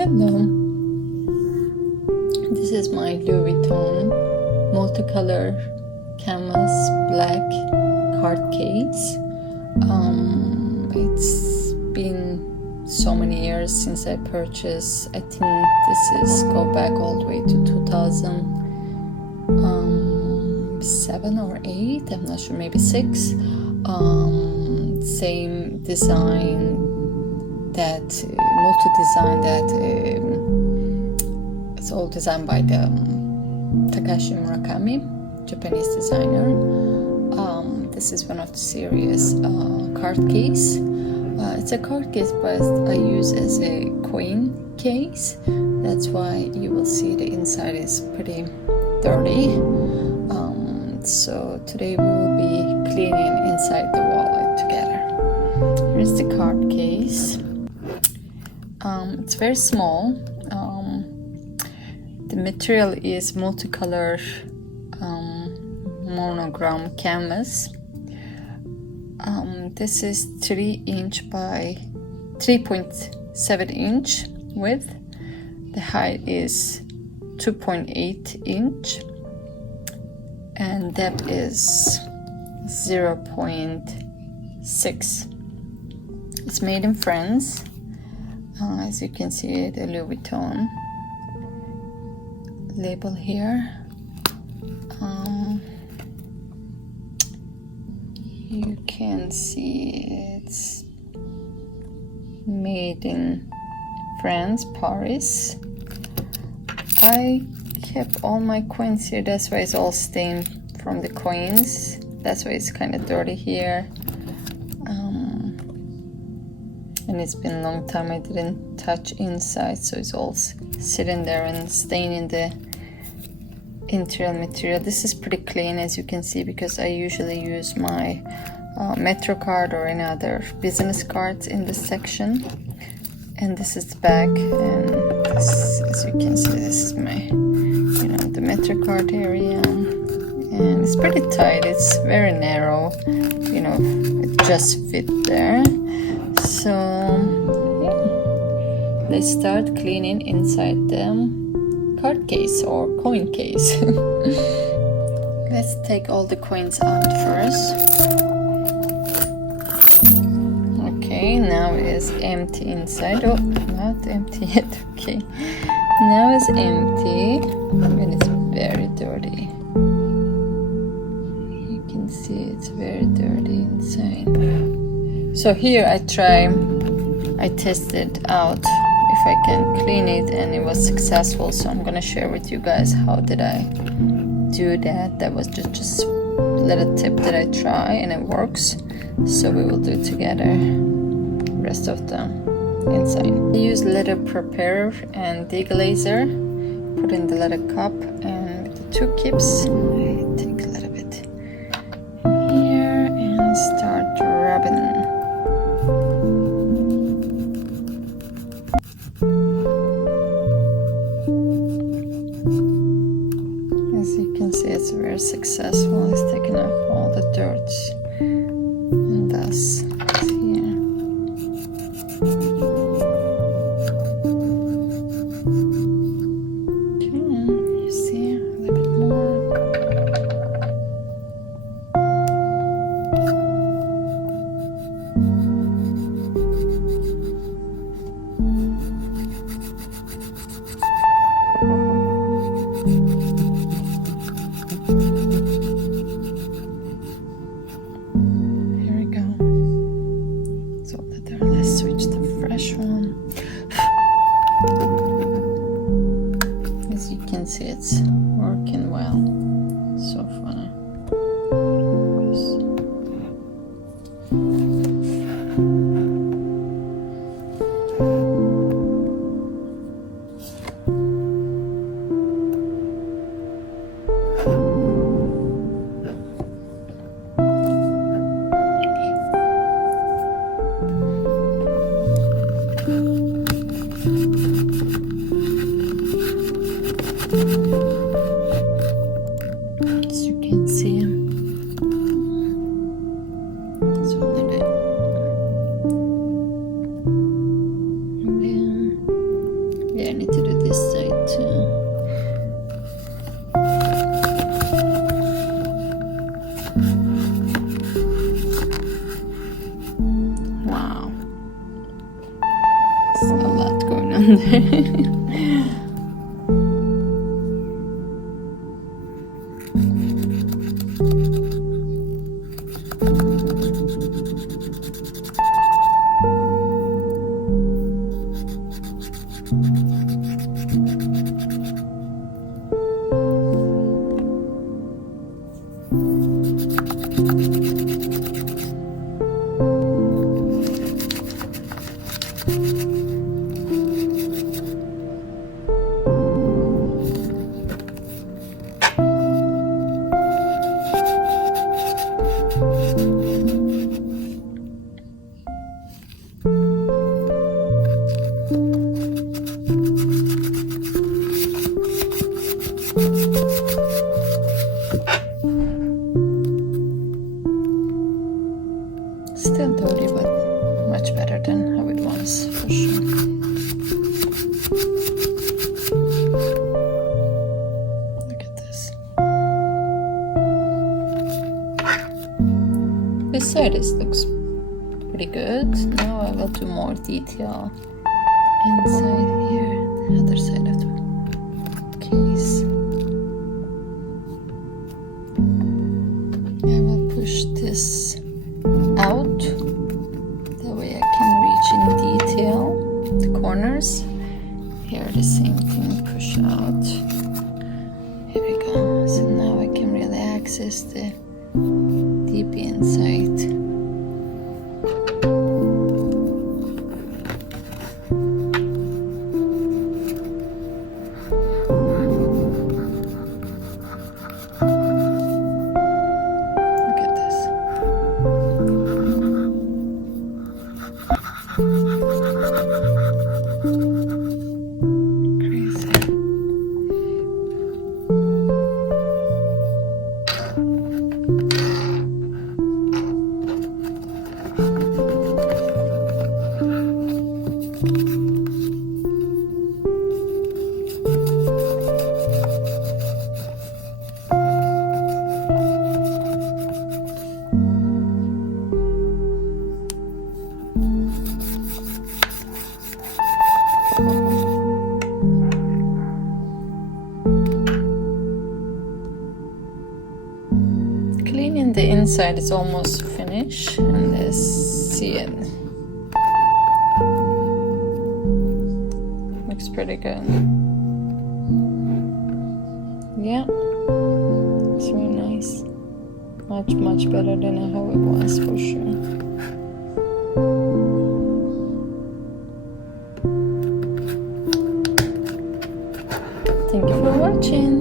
Hello, this is my Louis Vuitton multicolor canvas black card case. It's been so many years since I purchased. I think this is go back all the way to 2007 or 8, I'm not sure, maybe 6. Same design, that multi-design, that it's all designed by the Takashi Murakami, Japanese designer. This is one of the series card case. It's a card case, but I use as a coin case. That's why you will see the inside is pretty dirty. So today we will be cleaning inside the wallet together. Here's the card case. It's very small. The material is multicolor monogram canvas. This is 3 inch by 3.7 inch width. The height is 2.8 inch and depth is 0.6. It's made in France. As you can see, the Louis Vuitton label here. You can see it's made in France, Paris. I kept all my coins here, that's why it's all stained from the coins. That's why it's kind of dirty here. And it's been a long time I didn't touch inside, so it's all sitting there and staining the interior material. This is pretty clean, as you can see, because I usually use my Metro card or any other business cards in this section. And this is the back, and this, as you can see, this is my, the Metro card area, and it's pretty tight. It's very narrow, it just fit there. So yeah, let's start cleaning inside the card case or coin case. Let's take all the coins out first. Okay, now it's empty inside. Oh, not empty yet. Okay, now it's empty and it's very dirty. You can see it's very dirty inside. So here I tested out if I can clean it, and it was successful. So I'm gonna share with you guys how did I do that. That was just a little tip that I try, and it works. So we will do it together. Rest of the inside. I use leather preparer and deglazer. Put in the leather cup, and with the 2 kips, I take a little bit here and start rubbing. As you can see, it's very successful. It's taking off all the dirt and dust here. Okay, you see a little bit more. Let's switch the fresh one. As you can see, it's working well so far. As you can see, so Yeah, I need to do this side too. Wow. There's a lot going on there. Still dirty, but much better than how it was, for sure. Look at this. This side looks pretty good. Now I will do more detail inside here, the other side of the case. I will push this out, that way I can reach in detail the corners. Here the same thing, push out. Here we go. So now I can really access the deep inside. Cleaning the inside is almost finished, and let's see it. Looks pretty good. Yeah, it's very nice. Much better than how it was, for sure. Thank you for watching.